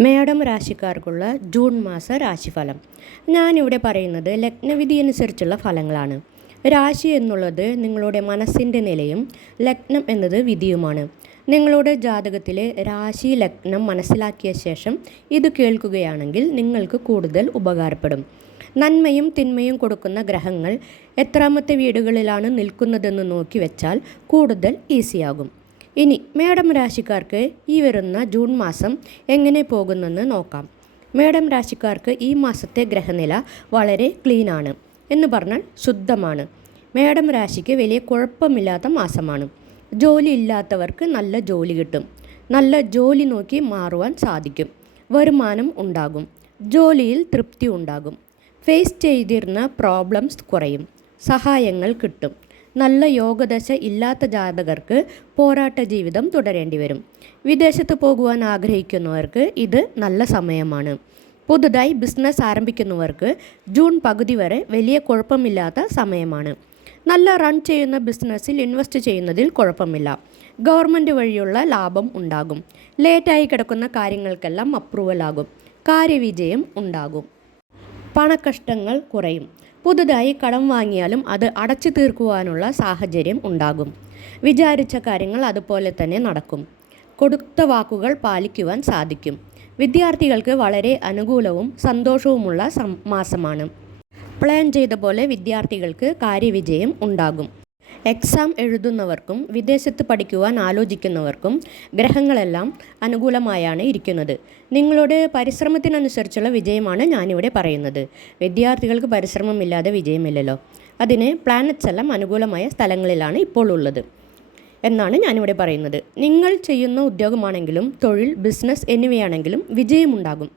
മേടം രാശിക്കാർക്കുള്ള June മാസ രാശിഫലം. ഞാനിവിടെ പറയുന്നത് ലഗ്നവിധി അനുസരിച്ചുള്ള ഫലങ്ങളാണ്. രാശി എന്നുള്ളത് നിങ്ങളുടെ മനസ്സിന്റെ നിലയും ലഗ്നം എന്നത് വിധിയുമാണ്. നിങ്ങളുടെ ജാതകത്തിലെ രാശി ലഗ്നം മനസ്സിലാക്കിയ ശേഷം ഇത് കേൾക്കുകയാണെങ്കിൽ നിങ്ങൾക്ക് കൂടുതൽ ഉപകാരപ്പെടും. നന്മയും തിന്മയും കൊടുക്കുന്ന ഗ്രഹങ്ങൾ എത്രാമത്തെ വീടുകളിലാണ് നിൽക്കുന്നതെന്ന് നോക്കി വെച്ചാൽ കൂടുതൽ ഈസിയാകും. ഇനി മേടം രാശിക്കാർക്ക് ഈ വരുന്ന ജൂൺ മാസം എങ്ങനെ പോകുന്നെന്ന് നോക്കാം. മേടം രാശിക്കാർക്ക് ഈ മാസത്തെ ഗ്രഹനില വളരെ ക്ലീനാണ് എന്ന് പറഞ്ഞാൽ ശുദ്ധമാണ്. മേടം രാശിക്ക് വലിയ കുഴപ്പമില്ലാത്ത മാസമാണ്. ജോലി ഇല്ലാത്തവർക്ക് നല്ല ജോലി കിട്ടും. നല്ല ജോലി നോക്കി മാറുവാൻ സാധിക്കും. വരുമാനം ഉണ്ടാകും. ജോലിയിൽ തൃപ്തി ഉണ്ടാകും. ഫേസ് ചെയ്തിരുന്ന പ്രോബ്ലംസ് കുറയും. സഹായങ്ങൾ കിട്ടും. നല്ല യോഗദശ ഇല്ലാത്ത ജാതകർക്ക് പോരാട്ട ജീവിതം തുടരേണ്ടി വരും. വിദേശത്ത് പോകുവാൻ ആഗ്രഹിക്കുന്നവർക്ക് ഇത് നല്ല സമയമാണ്. പുതുതായി ബിസിനസ് ആരംഭിക്കുന്നവർക്ക് ജൂൺ പകുതി വരെ വലിയ കുഴപ്പമില്ലാത്ത സമയമാണ്. നല്ല റൺ ചെയ്യുന്ന ബിസിനസ്സിൽ ഇൻവെസ്റ്റ് ചെയ്യുന്നതിൽ കുഴപ്പമില്ല. ഗവൺമെന്റ് വഴിയുള്ള ലാഭം ഉണ്ടാകും. ലേറ്റായി കിടക്കുന്ന കാര്യങ്ങൾക്കെല്ലാം അപ്രൂവൽ ആകും കാര്യവിജയം ഉണ്ടാകും. പണക്കഷ്ടങ്ങൾ കുറയും. പുതുതായി കടം വാങ്ങിയാലും അത് അടച്ചു തീർക്കുവാനുള്ള സാഹചര്യം ഉണ്ടാകും. വിചാരിച്ച കാര്യങ്ങൾ അതുപോലെ തന്നെ നടക്കും. കൊടുത്ത വാക്കുകൾ പാലിക്കുവാൻ സാധിക്കും. വിദ്യാർത്ഥികൾക്ക് വളരെ അനുകൂലവും സന്തോഷവുമുള്ള മാസമാണ്. പ്ലാൻ ചെയ്ത പോലെ വിദ്യാർത്ഥികൾക്ക് കാര്യവിജയം ഉണ്ടാകും. എക്സാം എഴുതുന്നവർക്കും വിദേശത്ത് പഠിക്കുവാൻ ആലോചിക്കുന്നവർക്കും ഗ്രഹങ്ങളെല്ലാം അനുകൂലമായാണ് ഇരിക്കുന്നത്. നിങ്ങളുടെ പരിശ്രമത്തിനനുസരിച്ചുള്ള വിജയമാണ് ഞാനിവിടെ പറയുന്നത്. വിദ്യാർത്ഥികൾക്ക് പരിശ്രമമില്ലാതെ വിജയമില്ലല്ലോ. അതിന് പ്ലാനറ്റ്സ് എല്ലാം അനുകൂലമായ സ്ഥലങ്ങളിലാണ് ഇപ്പോൾ ഉള്ളത് എന്നാണ് ഞാനിവിടെ പറയുന്നത്. നിങ്ങൾ ചെയ്യുന്ന ഉദ്യോഗമാണെങ്കിലും തൊഴിൽ ബിസിനസ് എന്നിവയാണെങ്കിലും വിജയമുണ്ടാകും.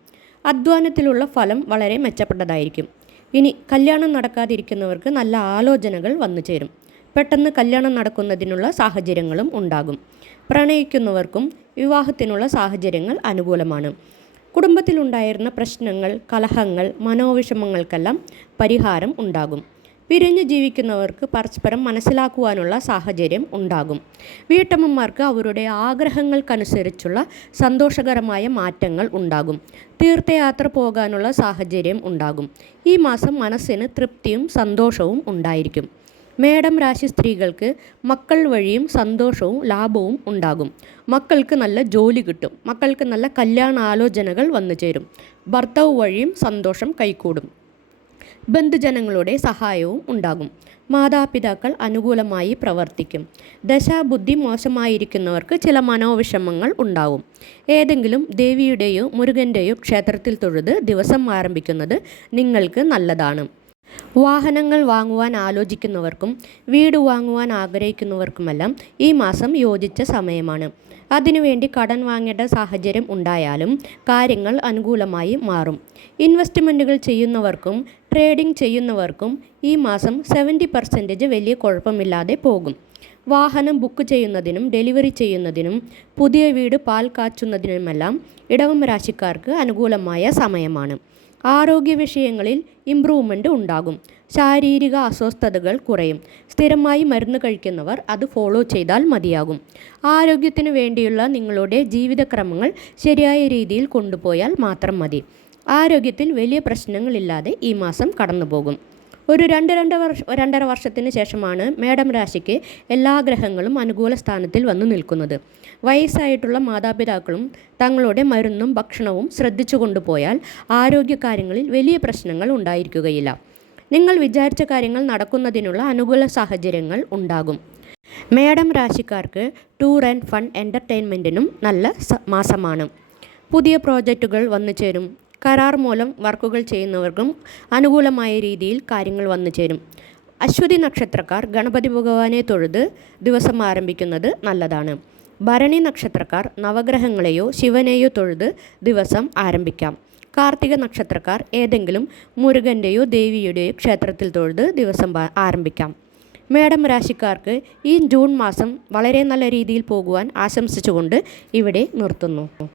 അധ്വാനത്തിലുള്ള ഫലം വളരെ മെച്ചപ്പെട്ടതായിരിക്കും. ഇനി കല്യാണം നടക്കാതിരിക്കുന്നവർക്ക് നല്ല ആലോചനകൾ വന്നു ചേരും പെട്ടെന്ന് കല്യാണം നടക്കുന്നതിനുള്ള സാഹചര്യങ്ങളും ഉണ്ടാകും. പ്രണയിക്കുന്നവർക്കും വിവാഹത്തിനുള്ള സാഹചര്യങ്ങൾ അനുകൂലമാണ്. കുടുംബത്തിലുണ്ടായിരുന്ന പ്രശ്നങ്ങൾ കലഹങ്ങൾ മനോവിഷമങ്ങൾക്കെല്ലാം പരിഹാരം ഉണ്ടാകും. പിരിഞ്ഞു ജീവിക്കുന്നവർക്ക് പരസ്പരം മനസ്സിലാക്കുവാനുള്ള സാഹചര്യം ഉണ്ടാകും. വീട്ടമ്മമാർക്ക് അവരുടെ ആഗ്രഹങ്ങൾക്കനുസരിച്ചുള്ള സന്തോഷകരമായ മാറ്റങ്ങൾ ഉണ്ടാകും. തീർത്ഥയാത്ര പോകാനുള്ള സാഹചര്യം ഉണ്ടാകും. ഈ മാസം മനസ്സിന് തൃപ്തിയും സന്തോഷവും ഉണ്ടായിരിക്കും. മേടം രാശി സ്ത്രീകൾക്ക് മക്കൾ വഴിയും സന്തോഷവും ലാഭവും ഉണ്ടാകും. മക്കൾക്ക് നല്ല ജോലി കിട്ടും. മക്കൾക്ക് നല്ല കല്യാണ ആലോചനകൾ വന്നു ചേരും. ഭർത്താവ് വഴിയും സന്തോഷം കൈക്കൂടും. ബന്ധുജനങ്ങളുടെ സഹായവും ഉണ്ടാകും. മാതാപിതാക്കൾ അനുകൂലമായി പ്രവർത്തിക്കും. ദശാബുദ്ധി മോശമായിരിക്കുന്നവർക്ക് ചില മനോവിഷമങ്ങൾ ഉണ്ടാവും ഏതെങ്കിലും ദേവിയുടെയോ മുരുകന്റെയോ ക്ഷേത്രത്തിൽ തൊഴുത് ദിവസം ആരംഭിക്കുന്നത് നിങ്ങൾക്ക് നല്ലതാണ്. വാഹനങ്ങൾ വാങ്ങുവാൻ ആലോചിക്കുന്നവർക്കും വീട് വാങ്ങുവാൻ ആഗ്രഹിക്കുന്നവർക്കുമെല്ലാം ഈ മാസം യോജിച്ച സമയമാണ്. അതിനുവേണ്ടി കടൻ വാങ്ങേണ്ട സാഹചര്യം ഉണ്ടായാലും കാര്യങ്ങൾ അനുകൂലമായി മാറും. ഇൻവെസ്റ്റ്മെന്റുകൾ ചെയ്യുന്നവർക്കും ട്രേഡിംഗ് ചെയ്യുന്നവർക്കും ഈ മാസം സെവന്റി പെർസെന്റേജ് വലിയ കുഴപ്പമില്ലാതെ പോകും. വാഹനം ബുക്ക് ചെയ്യുന്നതിനും ഡെലിവറി ചെയ്യുന്നതിനും പുതിയ വീട് പാൽ കാച്ചുന്നതിനുമെല്ലാം ഇടവം രാശിക്കാർക്ക് അനുകൂലമായ സമയമാണ്. ആരോഗ്യ വിഷയങ്ങളിൽ ഇമ്പ്രൂവ്മെന്റ് ഉണ്ടാകും. ശാരീരിക അസ്വസ്ഥതകൾ കുറയും. സ്ഥിരമായി മരുന്ന് കഴിക്കുന്നവർ അത് ഫോളോ ചെയ്താൽ മതിയാകും. ആരോഗ്യത്തിന് വേണ്ടിയുള്ള നിങ്ങളുടെ ജീവിതക്രമങ്ങൾ ശരിയായ രീതിയിൽ കൊണ്ടുപോയാൽ മാത്രം മതി. ആരോഗ്യത്തിൽ വലിയ പ്രശ്നങ്ങളില്ലാതെ ഈ മാസം കടന്നു പോകും ഒരു രണ്ട് രണ്ട് വർഷ രണ്ടര വർഷത്തിന് ശേഷമാണ് മേടം രാശിക്ക് എല്ലാ ഗ്രഹങ്ങളും അനുകൂല സ്ഥാനത്തിൽ വന്നു നിൽക്കുന്നത്. വയസ്സായിട്ടുള്ള മാതാപിതാക്കളും തങ്ങളുടെ മരുന്നും ഭക്ഷണവും ശ്രദ്ധിച്ചു കൊണ്ടുപോയാൽ ആരോഗ്യകാര്യങ്ങളിൽ വലിയ പ്രശ്നങ്ങൾ ഉണ്ടായിരിക്കുകയില്ല. നിങ്ങൾ വിചാരിച്ച കാര്യങ്ങൾ നടക്കുന്നതിനുള്ള അനുകൂല സാഹചര്യങ്ങൾ ഉണ്ടാകും. മേഡം രാശിക്കാർക്ക് ടൂർ ആൻഡ് ഫൺ എന്റർടൈൻമെന്റിനും നല്ല മാസമാണ്. പുതിയ പ്രോജക്റ്റുകൾ വന്നു ചേരും. കരാർ മൂലം വർക്കുകൾ ചെയ്യുന്നവർക്കും അനുകൂലമായ രീതിയിൽ കാര്യങ്ങൾ വന്നു ചേരും. അശ്വതി നക്ഷത്രക്കാർ ഗണപതി ഭഗവാനെ തൊഴുത് ദിവസം ആരംഭിക്കുന്നത് നല്ലതാണ്. ഭരണി നക്ഷത്രക്കാർ നവഗ്രഹങ്ങളെയോ ശിവനെയോ തൊഴുത് ദിവസം ആരംഭിക്കാം. കാർത്തിക നക്ഷത്രക്കാർ ഏതെങ്കിലും മുരുകന്റെയോ ദേവിയുടെയോ ക്ഷേത്രത്തിൽ തൊഴുത് ദിവസം ആരംഭിക്കാം. മേടം രാശിക്കാർക്ക് ഈ ജൂൺ മാസം വളരെ നല്ല രീതിയിൽ പോകുവാൻ ആശംസിച്ചുകൊണ്ട് ഇവിടെ നിർത്തുന്നു.